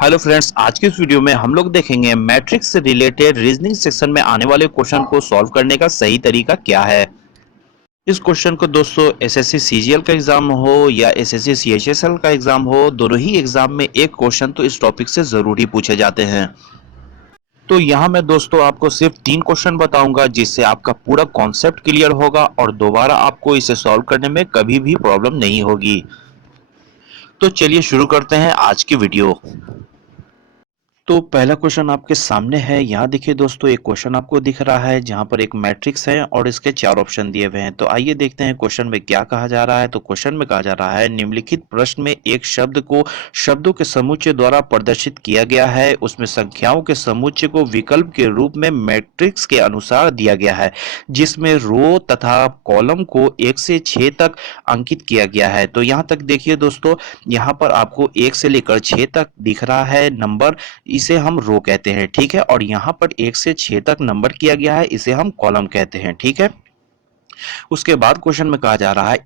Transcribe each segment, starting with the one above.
Hello friends, आज की इस वीडियो में हम लोग देखेंगे मैट्रिक्स से रिलेटेड रीजनिंग सेक्शन में आने वाले क्वेश्चन को सॉल्व करने का सही तरीका क्या है। इस क्वेश्चन को दोस्तों एसएससी सीजीएल का एग्जाम हो या एसएससी सीएचएसएल का एग्जाम हो, दोनों ही एग्जाम में एक क्वेश्चन तो इस टॉपिक से जरूर ही पूछे जाते हैं। तो यहाँ मैं दोस्तों आपको सिर्फ 3 क्वेश्चन बताऊंगा जिससे आपका पूरा कॉन्सेप्ट क्लियर होगा और दोबारा आपको इसे सॉल्व करने में कभी भी प्रॉब्लम नहीं होगी। तो चलिए शुरू करते हैं आज की वीडियो। तो पहला क्वेश्चन आपके सामने है। यहाँ देखिए दोस्तों, एक क्वेश्चन आपको दिख रहा है जहाँ पर एक मैट्रिक्स है और इसके 4 ऑप्शन दिए हुए हैं। तो आइए देखते हैं क्वेश्चन में क्या कहा जा रहा है। तो क्वेश्चन में कहा जा रहा है, निम्नलिखित प्रश्न में एक शब्द को शब्दों के समुच्चय द्वारा प्रदर्शित किया गया है, उसमें संख्याओं के समुच्चय को विकल्प के रूप में मैट्रिक्स के अनुसार दिया गया है, जिसमें रो तथा कॉलम को 1 से 6 तक अंकित किया गया है। तो यहाँ तक देखिए दोस्तों, यहाँ पर आपको 1 से लेकर 6 तक दिख रहा है नंबर, इसे हम रो कहते हैं, ठीक है। और यहाँ पर 1 से 6 तक नंबर किया गया है, इसे हम कॉलम कहते हैं, ठीक है। उसके बाद क्वेश्चन में कहा जा रहा है,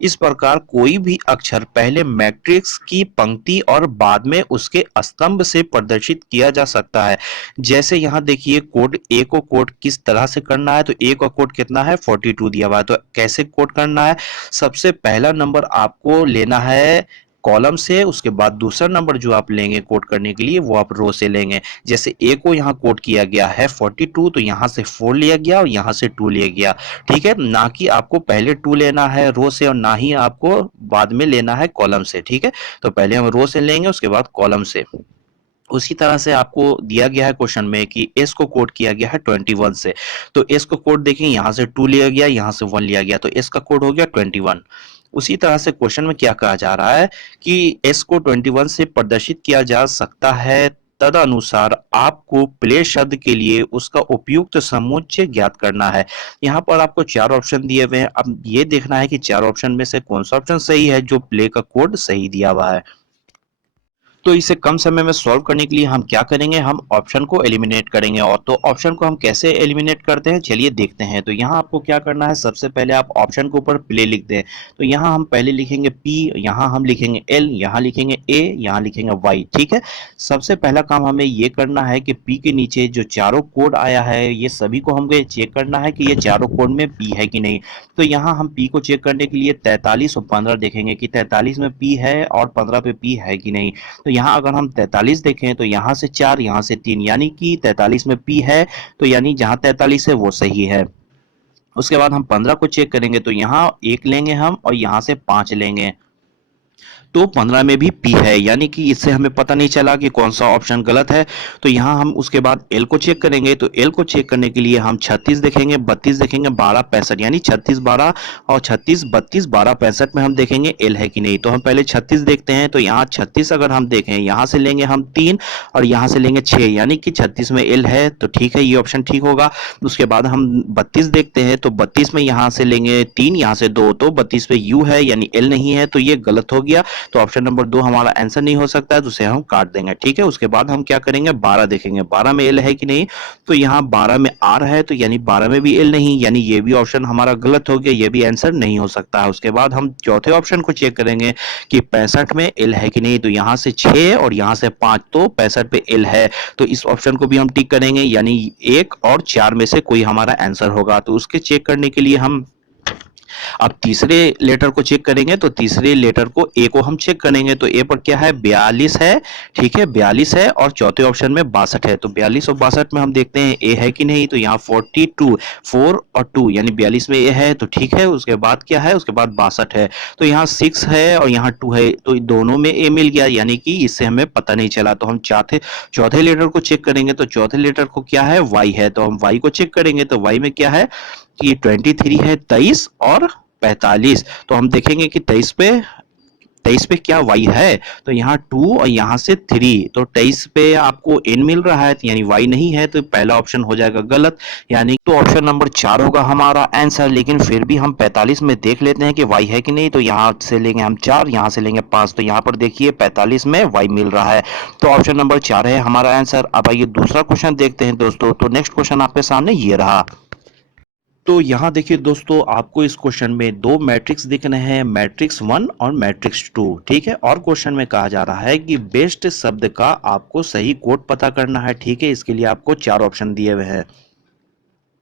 इस प्रकार कोई भी अक्षर पहले मैट्रिक्स की पंक्ति और बाद में उसके स्तंभ से प्रदर्शित किया जा सकता है। जैसे यहाँ देखिए, कोड ए को कोड किस तरह से करना है। तो ए का कोड कितना है, 42 दिया हुआ है। तो कैसे कोड करना है, सबसे पहला नंबर आपको लेना है कॉलम से, उसके बाद दूसरा नंबर जो आप लेंगे कोड करने के लिए वो आप रो से लेंगे। जैसे ए को यहाँ कोड किया गया है 42, तो यहाँ से 4 लिया गया और यहाँ से 2 लिया गया, ठीक है। ना कि आपको पहले 2 लेना है रो से और ना ही आपको बाद में लेना है कॉलम से, ठीक है। तो पहले हम रो से लेंगे, उसके बाद कॉलम से। उसी तरह से आपको दिया गया है क्वेश्चन में कि एस को कोड किया गया है 21 से। तो एस को कोड देखें, यहाँ से 2 लिया गया, यहाँ से 1 लिया गया, तो एस का कोड हो गया 21। उसी तरह से क्वेश्चन में क्या कहा जा रहा है कि एस को 21 से प्रदर्शित किया जा सकता है, तदनुसार आपको प्ले शब्द के लिए उसका उपयुक्त समुच्चय ज्ञात करना है। यहाँ पर आपको 4 ऑप्शन दिए हुए हैं। अब ये देखना है कि 4 ऑप्शन में से कौन सा ऑप्शन सही है जो प्ले का कोड सही दिया हुआ है। तो इसे कम समय में सॉल्व करने के लिए हम क्या करेंगे, हम ऑप्शन को एलिमिनेट करेंगे। और तो ऑप्शन को हम कैसे एलिमिनेट करते हैं, चलिए देखते हैं। तो यहाँ आपको क्या करना है, सबसे पहले आप ऑप्शन के ऊपर प्ले लिख दें। तो यहाँ हम पहले लिखेंगे पी, यहाँ हम लिखेंगे एल, यहाँ लिखेंगे ए, यहाँ लिखेंगे वाई, ठीक है। सबसे पहला काम हमें ये करना है कि पी के नीचे जो चारों कोड आया है ये सभी को हमको चेक करना है कि ये चारों कोड में पी है कि नहीं। तो यहाँ हम पी को चेक करने के लिए 43 और 15 देखेंगे कि 43 में पी है और 15 पे पी है कि नहीं। तो यहाँ अगर हम 43 देखें तो यहाँ से 4, यहाँ से 3, यानी कि 43 में पी है, तो यानी जहाँ 43 है वो सही है। उसके बाद हम 15 को चेक करेंगे तो यहाँ 1 लेंगे हम और यहाँ से 5 लेंगे, तो 15 में भी पी है, यानी कि इससे हमें पता नहीं चला कि कौन सा ऑप्शन गलत है। तो यहाँ हम उसके बाद एल को चेक करेंगे। तो एल को चेक करने के लिए हम 36 देखेंगे, 32 देखेंगे, 12 65, यानी 36 12 और 36 32 12 65 में हम देखेंगे एल है कि नहीं। तो हम पहले 36 देखते हैं। तो यहाँ 36 अगर हम देखें, यहाँ से लेंगे हम 3 और यहाँ से लेंगे 6, यानी कि 36 में एल है, तो ठीक है, ये ऑप्शन ठीक होगा। उसके बाद हम 32 देखते हैं। तो 32 में यहाँ से लेंगे 3, यहाँ से 2, तो 32 पे यू है यानी एल नहीं है, तो ये गलत हो गया। तो ऑप्शन नंबर 2 हमारा आंसर नहीं हो सकता है, तो उसे हम काट देंगे, ठीक है। उसके बाद हम क्या करेंगे, 12 देखेंगे, 12 में एल है कि नहीं। तो यहाँ 12 में आर है, तो यानी 12 में भी एल नहीं, यानी ये भी ऑप्शन हमारा गलत हो गया, ये भी आंसर नहीं हो सकता है। उसके बाद हम चौथे ऑप्शन को चेक करेंगे कि 65 में एल है कि नहीं। तो यहाँ से 6 और यहाँ से 5, तो 65 पे एल है, तो इस ऑप्शन को भी हम टिक करेंगे, यानी 1 और 4 में से कोई हमारा आंसर होगा। तो उसके चेक करने के लिए हम अब तीसरे लेटर को चेक करेंगे। तो तीसरे लेटर को ए को हम चेक करेंगे। तो ए पर क्या है, 42 है, ठीक है, 42 है और चौथे ऑप्शन में 62 है। तो 42 और 62 में हम देखते हैं ए है कि नहीं। तो यहाँ 42, 4 और 2, यानी 42 में ए है, तो ठीक है। उसके बाद क्या है, उसके बाद 62 है। तो यहाँ 6 है और यहाँ 2 है, तो दोनों में ए मिल गया, यानी कि इससे हमें पता नहीं चला। तो हम चौथे लेटर को चेक करेंगे। तो चौथे लेटर को क्या है, वाई है, तो हम वाई को चेक करेंगे। तो वाई में क्या है कि 23 है, 23 और 45। तो हम देखेंगे कि 23 पे क्या वाई है। तो यहाँ 2 और यहाँ से 3, तो 23 पे आपको एन मिल रहा है, यानी वाई नहीं है, तो पहला ऑप्शन हो जाएगा गलत, यानी तो ऑप्शन नंबर 4 होगा हमारा आंसर। लेकिन फिर भी हम 45 में देख लेते हैं कि वाई है कि नहीं। तो यहाँ से लेंगे हम 4, यहाँ से लेंगे 5, तो यहाँ पर देखिए 45 में वाई मिल रहा है, तो ऑप्शन नंबर 4 है हमारा आंसर। अब आइए दूसरा क्वेश्चन देखते हैं दोस्तों। तो नेक्स्ट क्वेश्चन आपके सामने ये रहा। तो यहाँ देखिए दोस्तों, आपको इस क्वेश्चन में दो मैट्रिक्स दिख रहे हैं, मैट्रिक्स 1 और मैट्रिक्स 2, ठीक है। और क्वेश्चन में कहा जा रहा है कि बेस्ट शब्द का आपको सही कोड पता करना है, ठीक है। इसके लिए आपको 4 ऑप्शन दिए हुए हैं।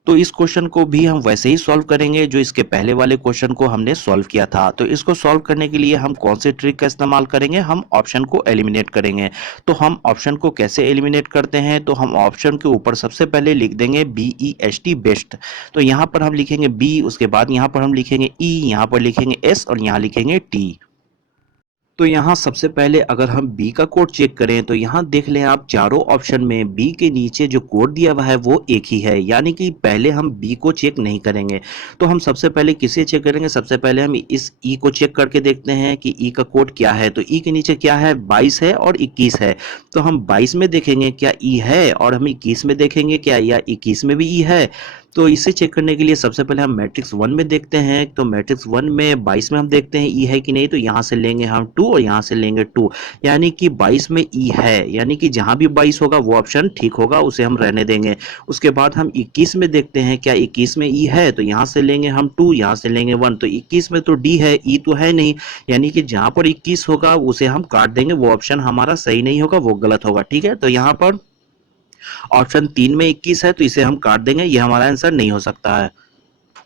तो इस क्वेश्चन को भी हम वैसे ही सॉल्व करेंगे जो इसके पहले वाले क्वेश्चन को हमने सॉल्व किया था। तो इसको सॉल्व करने के लिए हम कौन से ट्रिक का इस्तेमाल करेंगे, हम ऑप्शन को एलिमिनेट करेंगे। तो हम ऑप्शन को कैसे एलिमिनेट करते हैं, तो हम ऑप्शन के ऊपर सबसे पहले लिख देंगे BEST बेस्ट। तो यहाँ पर हम लिखेंगे बी, उसके बाद यहाँ पर हम लिखेंगे ई, यहाँ पर लिखेंगे एस और यहाँ लिखेंगे टी। तो यहाँ सबसे पहले अगर हम बी का कोड चेक करें तो यहाँ देख लें आप, चारों ऑप्शन में बी के नीचे जो कोड दिया हुआ है वो एक ही है, यानी कि पहले हम बी को चेक नहीं करेंगे। तो हम सबसे पहले किसे चेक करेंगे, सबसे पहले हम इस ई को चेक करके देखते हैं कि ई का कोड क्या है। तो ई के नीचे क्या है, 22 है और 21 है। तो हम 22 में देखेंगे क्या ई है, और हम 21 में देखेंगे क्या, या 21 में भी ई है। तो इसे चेक करने के लिए सबसे पहले हम मैट्रिक्स 1 में देखते हैं। तो मैट्रिक्स 1 में 22 में हम देखते हैं ई है कि नहीं। तो यहाँ से लेंगे हम 2 और यहाँ से लेंगे 2, यानी कि 22 में ई है, यानी कि जहाँ भी 22 होगा वो ऑप्शन ठीक होगा, उसे हम रहने देंगे। उसके बाद हम 21 में देखते हैं क्या 21 में ई है। तो यहाँ से लेंगे हम 2, यहाँ से लेंगे 1। तो 21 में तो डी है, ई तो है नहीं, यानी कि जहाँ पर 21 होगा उसे हम काट देंगे, वो ऑप्शन हमारा सही नहीं होगा, वो गलत होगा, ठीक है। तो यहाँ पर ऑप्शन 3 में 21 है, तो इसे हम काट देंगे, ये हमारा आंसर नहीं हो सकता है।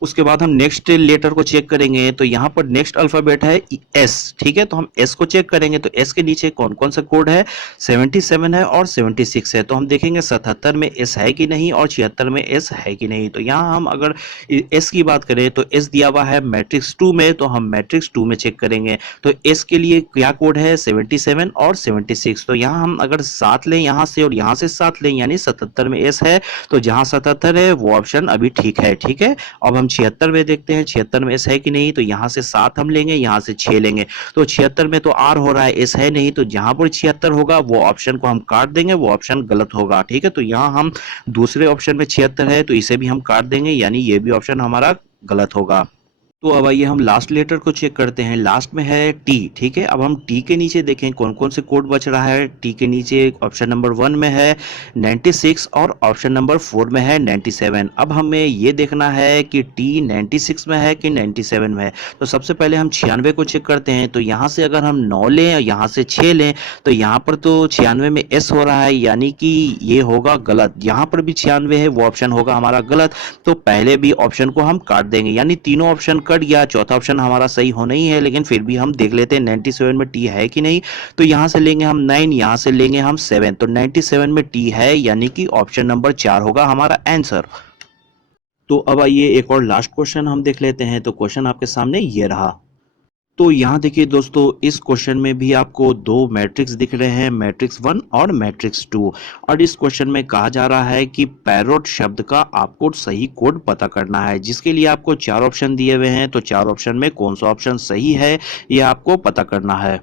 उसके बाद हम नेक्स्ट लेटर को चेक करेंगे। तो यहाँ पर नेक्स्ट अल्फाबेट है एस, ठीक है। तो हम एस को चेक करेंगे। तो एस के नीचे कौन कौन सा कोड है, 77 है और 76 है। तो हम देखेंगे 77 में एस है कि नहीं और 76 में एस है कि नहीं। तो यहाँ हम अगर एस की बात करें तो एस दिया हुआ है मैट्रिक्स 2 में, तो हम मैट्रिक्स 2 में चेक करेंगे। तो एस के लिए क्या कोड है, 77 और 76। तो यहाँ हम अगर 7 लें यहाँ से और यहाँ से 7 लें, यानी 77 में एस है, तो जहाँ 77 है वो ऑप्शन अभी ठीक है, ठीक है। अब हम 76 में देखते हैं 76 में एस है कि नहीं। तो यहाँ से 7 हम लेंगे, यहाँ से 6 लेंगे। तो 76 में तो आर हो रहा है, एस है नहीं, तो जहां पर 76 होगा वो ऑप्शन को हम काट देंगे, वो ऑप्शन गलत होगा, ठीक है। तो यहाँ हम दूसरे ऑप्शन में 76 है तो इसे भी हम काट देंगे, यानी ये भी ऑप्शन हमारा गलत होगा। तो अब आइए हम लास्ट लेटर को चेक करते हैं। लास्ट में है टी, ठीक है। अब हम टी के नीचे देखें कौन कौन से कोड बच रहा है। टी के नीचे ऑप्शन नंबर 1 में है 96 और ऑप्शन नंबर 4 में है 97। अब हमें ये देखना है कि टी 96 में है कि 97 में है। तो सबसे पहले हम 96 को चेक करते हैं। तो यहाँ से अगर हम 9 लें और यहाँ से 6 लें, तो यहाँ पर तो 96 में एस हो रहा है, यानी कि ये होगा गलत। यहाँ पर भी 96 है, वो ऑप्शन होगा हमारा गलत। तो पहले भी ऑप्शन को हम काट देंगे, यानी तीनों ऑप्शन कट गया। चौथा ऑप्शन हमारा सही होना ही है, लेकिन फिर भी हम देख लेते हैं 97 में टी है कि नहीं। तो यहां से लेंगे हम 9, यहां से लेंगे हम 7। तो 97 में टी है, यानी कि ऑप्शन नंबर 4 होगा हमारा आंसर। तो अब आइए एक और लास्ट क्वेश्चन हम देख लेते हैं। तो क्वेश्चन आपके सामने ये रहा। तो यहाँ देखिए दोस्तों, इस क्वेश्चन में भी आपको दो मैट्रिक्स दिख रहे हैं, मैट्रिक्स 1 और मैट्रिक्स 2। और इस क्वेश्चन में कहा जा रहा है कि पैरोट शब्द का आपको सही कोड पता करना है, जिसके लिए आपको 4 ऑप्शन दिए हुए हैं। तो 4 ऑप्शन में कौन सा ऑप्शन सही है, ये आपको पता करना है।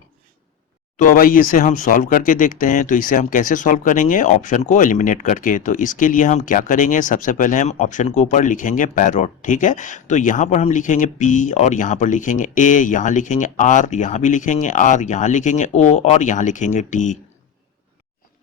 तो अब आइए इसे हम सॉल्व करके देखते हैं। तो इसे हम कैसे सॉल्व करेंगे, ऑप्शन को एलिमिनेट करके। तो इसके लिए हम क्या करेंगे, सबसे पहले हम ऑप्शन के ऊपर लिखेंगे पैरोट, ठीक है। तो यहाँ पर हम लिखेंगे पी और यहाँ पर लिखेंगे ए, यहाँ लिखेंगे आर, यहाँ भी लिखेंगे आर, यहाँ लिखेंगे ओ और यहाँ लिखेंगे टी।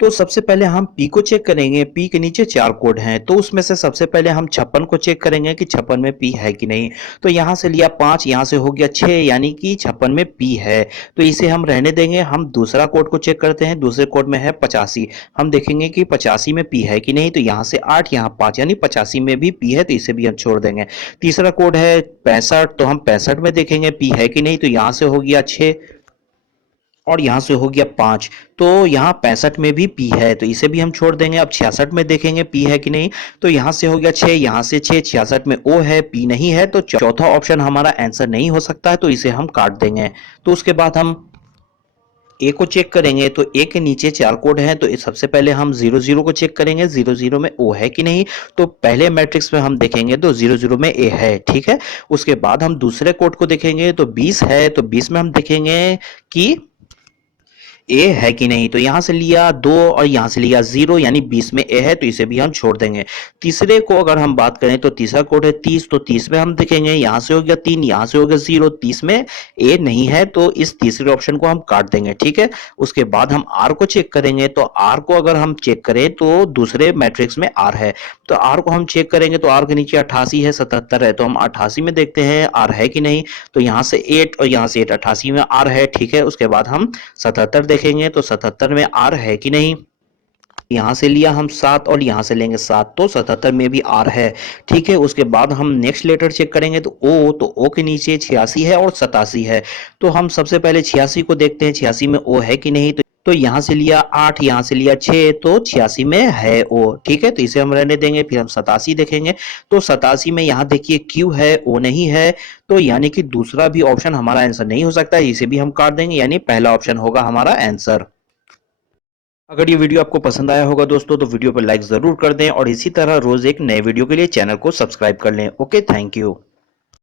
तो सबसे पहले हम पी को चेक करेंगे। पी के नीचे 4 कोड हैं, तो उसमें से सबसे पहले हम 56 को चेक करेंगे कि 56 में पी है कि नहीं। तो यहाँ से लिया 5, यहाँ से हो गया 6, यानी कि 56 में पी है, तो इसे हम रहने देंगे। हम दूसरा कोड को चेक करते हैं। दूसरे कोड में है 85। हम देखेंगे कि 85 में पी है कि नहीं। तो यहाँ से 8, यहाँ 5, यानी 85 में भी पी है, तो इसे भी हम छोड़ देंगे। तीसरा कोड है 65। तो हम 65 में देखेंगे पी है कि नहीं। तो यहाँ से हो गया 6 और यहाँ से हो गया 5। तो यहाँ 65 में भी पी है, तो इसे भी हम छोड़ देंगे। अब 66 में देखेंगे पी है कि नहीं। तो यहाँ से हो गया 6, यहाँ से 6, 66 में ओ है, पी नहीं है, तो चौथा ऑप्शन हमारा आंसर नहीं हो सकता है, तो इसे हम काट देंगे। तो उसके बाद हम ए को चेक करेंगे। तो ए के नीचे 4 कोड हैं, तो सबसे पहले हम 00 को चेक करेंगे, 00 में ओ है कि नहीं। तो पहले मैट्रिक्स में हम देखेंगे तो 00 में ए है, ठीक है। उसके बाद हम दूसरे कोड को देखेंगे तो 20 है, तो 20 में हम देखेंगे कि ए है कि नहीं। तो यहाँ से लिया 2 और यहाँ से लिया 0, यानी 20 में ए है, तो इसे भी हम छोड़ देंगे। तीसरे को अगर हम बात करें तो तीसरा कोड है 30, तो 30 में हम देखेंगे यहाँ से हो गया 3, यहाँ से हो गया 0, 30 में ए नहीं है, तो इस तीसरे ऑप्शन को हम काट देंगे। ठीक है, उसके बाद हम आर को चेक करेंगे, तो आर को अगर हम चेक करें तो दूसरे मैट्रिक्स में आर है, तो आर को हम चेक करेंगे तो आर के नीचे 88 है, 77 है, तो हम 88 में देखते हैं आर है कि नहीं। तो यहाँ से 8 और यहाँ से 8, 88 में आर है। ठीक है, उसके बाद हम 77 देखेंगे, तो 77 में आर है कि नहीं। यहाँ से लिया हम 7 और यहाँ से लेंगे 7, तो 77 में भी आर है। ठीक है, उसके बाद हम नेक्स्ट लेटर चेक करेंगे तो ओ के नीचे 86 है और 87 है, तो हम सबसे पहले 86 को देखते हैं, 86 में ओ है कि नहीं। तो यहाँ से लिया 8, यहाँ से लिया 6, तो 86 में है ओ। ठीक है, तो इसे हम रहने देंगे। फिर हम 87 देखेंगे, तो 87 में यहाँ देखिए क्यू है, ओ नहीं है, तो यानी कि दूसरा भी ऑप्शन हमारा आंसर नहीं हो सकता, इसे भी हम काट देंगे, यानी पहला ऑप्शन होगा हमारा आंसर। अगर ये वीडियो आपको पसंद आया होगा दोस्तों, तो वीडियो पर लाइक जरूर कर दें और इसी तरह रोज एक नए वीडियो के लिए चैनल को सब्सक्राइब कर लें। Okay, thank you.